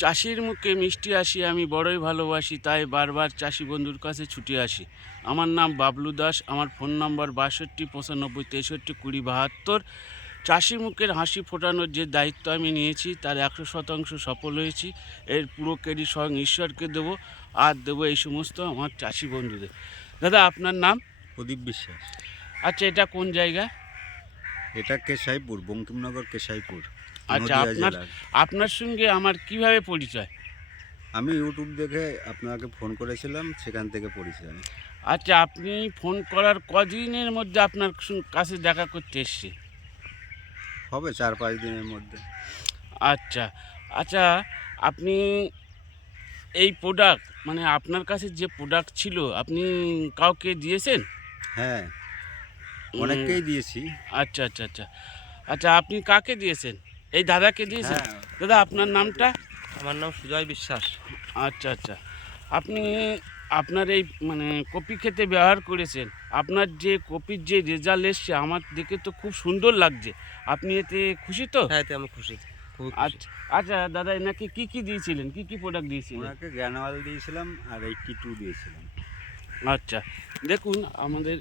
চাষির মুখে মিষ্টি আসি আমি বড়ই ভালোবাসি তাই বারবার চাষি বন্ধুর কাছে ছুটে আসি। আমার নাম বাবলু দাস আমার ফোন নাম্বার বাষট্টি পঁচানব্বই তেষট্টি কুড়ি বাহাত্তর। চাষি মুখের হাসি ফোটানোর যে দায়িত্ব আমি নিয়েছি তার একশো শতাংশ সফল হয়েছি। এর পুরো ক্রেডিট স্বয়ং ঈশ্বরকে দেবো আর দেবো এই সমস্ত আমার চাষি বন্ধুদের। দাদা আপনার নাম? প্রদীপ বিশ্বাস। আচ্ছা এটা কোন জায়গা? এটা কেশাইপুর বঙ্কিমনগর কেশাইপুর আচ্ছা, আপনার- আপনার সঙ্গে আমার কীভাবে পরিচয়? আমি ইউটিউব দেখে আপনাকে ফোন করেছিলাম সেখান থেকে পরিচয় আচ্ছা আপনি ফোন করার কদিনের মধ্যে আপনার কাছে দেখা করতে এসছি? হবে চার পাঁচ দিনের মধ্যে। আচ্ছা আচ্ছা আপনি এই প্রোডাক্ট মানে আপনার কাছে যে প্রোডাক্ট ছিল আপনি কাউকে দিয়েছেন? হ্যাঁ। অনেককেই দিয়েছি। আচ্ছা আচ্ছা আচ্ছা। আচ্ছা আপনি কাকে দিয়েছেন? এই দাদাকে দিয়েছেন? হ্যাঁ। দাদা আপনার নামটা? আমার নাম সুজয় বিশ্বাস। আচ্ছা আচ্ছা। আপনি আপনার এই মানে কপি খেতে ব্যবহার করেছেন। আপনার যে কপির যে রেজাল্ট এসছে আমার দেখে তো খুব সুন্দর লাগছে। আপনি এতে খুশি তো? হ্যাঁ এতে আমি খুশি। আচ্ছা আচ্ছা দাদা এনাকে কি কি দিয়েছিলেন? কি কি প্রোডাক্ট দিয়েছিলেন? ওনাকে জ্ঞানওয়াল দিয়েছিলাম আর এইটটি টু দিয়েছিলাম। আচ্ছা। দেখুন আমাদের